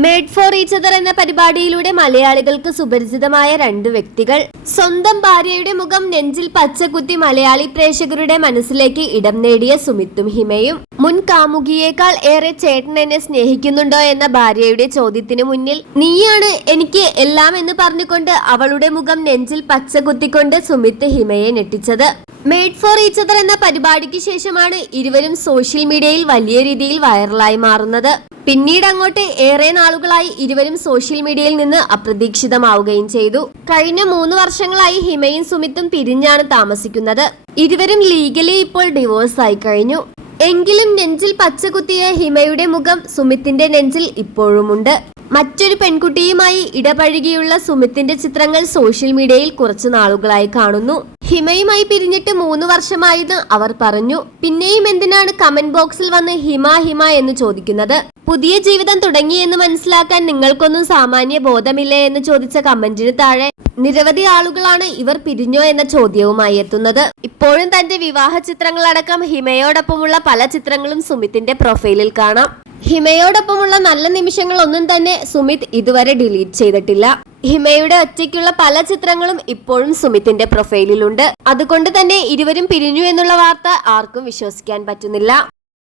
Made for each other എന്ന പരിപാടിയിലൂടെ മലയാളികൾക്ക് സുപരിചിതമായ രണ്ടു വ്യക്തികൾ. സ്വന്തം ഭാര്യയുടെ മുഖം നെഞ്ചിൽ പച്ചകുത്തി മലയാളി പ്രേക്ഷകരുടെ മനസ്സിലേക്ക് ഇടം നേടിയ സുമിത്തും ഹിമയും. മുൻ കാമുകിയേക്കാൾ ഏറെ ചേട്ടൻ എന്നെ സ്നേഹിക്കുന്നുണ്ടോ എന്ന ഭാര്യയുടെ ചോദ്യത്തിന് മുന്നിൽ നീയാണ് എനിക്ക് എല്ലാം എന്ന് പറഞ്ഞുകൊണ്ട് അവളുടെ മുഖം നെഞ്ചിൽ പച്ചകുത്തിക്കൊണ്ട് സുമിത്ത് ഹിമയെ ഞെട്ടിച്ചത്. മേഡ് ഫോർ ഈച്ച് അതർ എന്ന പരിപാടിക്ക് ശേഷമാണ് ഇരുവരും സോഷ്യൽ മീഡിയയിൽ വലിയ രീതിയിൽ വൈറലായി മാറുന്നത്. പിന്നീട് അങ്ങോട്ട് ഏറെ നാളുകളായി ഇരുവരും സോഷ്യൽ മീഡിയയിൽ നിന്ന് അപ്രതീക്ഷിതമാവുകയും ചെയ്തു. കഴിഞ്ഞ 3 വർഷങ്ങളായി ഹിമയും സുമിത്തും പിരിഞ്ഞാണ് താമസിക്കുന്നത്. ഇരുവരും ലീഗലി ഇപ്പോൾ ഡിവോഴ്സ് ആയി കഴിഞ്ഞു. എങ്കിലും നെഞ്ചിൽ പച്ചകുത്തിയ ഹിമയുടെ മുഖം സുമിത്തിന്റെ നെഞ്ചിൽ ഇപ്പോഴുമുണ്ട്. മറ്റൊരു പെൺകുട്ടിയുമായി ഇടപഴകിയുള്ള സുമിത്തിന്റെ ചിത്രങ്ങൾ സോഷ്യൽ മീഡിയയിൽ കുറച്ചു നാളുകളായി കാണുന്നു. ഹിമയുമായി പിരിഞ്ഞിട്ട് 3 വർഷമായെന്ന് അവർ പറഞ്ഞു. പിന്നെയും എന്തിനാണ് കമന്റ് ബോക്സിൽ വന്ന് ഹിമ ഹിമ എന്ന് ചോദിക്കുന്നത്? പുതിയ ജീവിതം തുടങ്ങിയെന്ന് മനസ്സിലാക്കാൻ നിങ്ങൾക്കൊന്നും സാമാന്യ ബോധമില്ലേ എന്ന് ചോദിച്ച കമന്റിന് താഴെ നിരവധി ആളുകളാണ് ഇവർ പിരിഞ്ഞോ എന്ന ചോദ്യവുമായി എത്തുന്നത്. ഇപ്പോഴും തന്റെ വിവാഹ ചിത്രങ്ങളടക്കം ഹിമയോടൊപ്പമുള്ള പല ചിത്രങ്ങളും സുമിത്തിന്റെ പ്രൊഫൈലിൽ കാണാം. ഹിമയോടൊപ്പമുള്ള നല്ല നിമിഷങ്ങൾ ഒന്നും തന്നെ സുമിത് ഇതുവരെ ഡിലീറ്റ് ചെയ്തിട്ടില്ല. ഹിമയുടെ ഒറ്റയ്ക്കുള്ള പല ചിത്രങ്ങളും ഇപ്പോഴും സുമിത്തിന്റെ പ്രൊഫൈലിലുണ്ട്. അതുകൊണ്ട് തന്നെ ഇരുവരും പിരിഞ്ഞു എന്നുള്ള വാർത്ത ആർക്കും വിശ്വസിക്കാൻ പറ്റുന്നില്ല.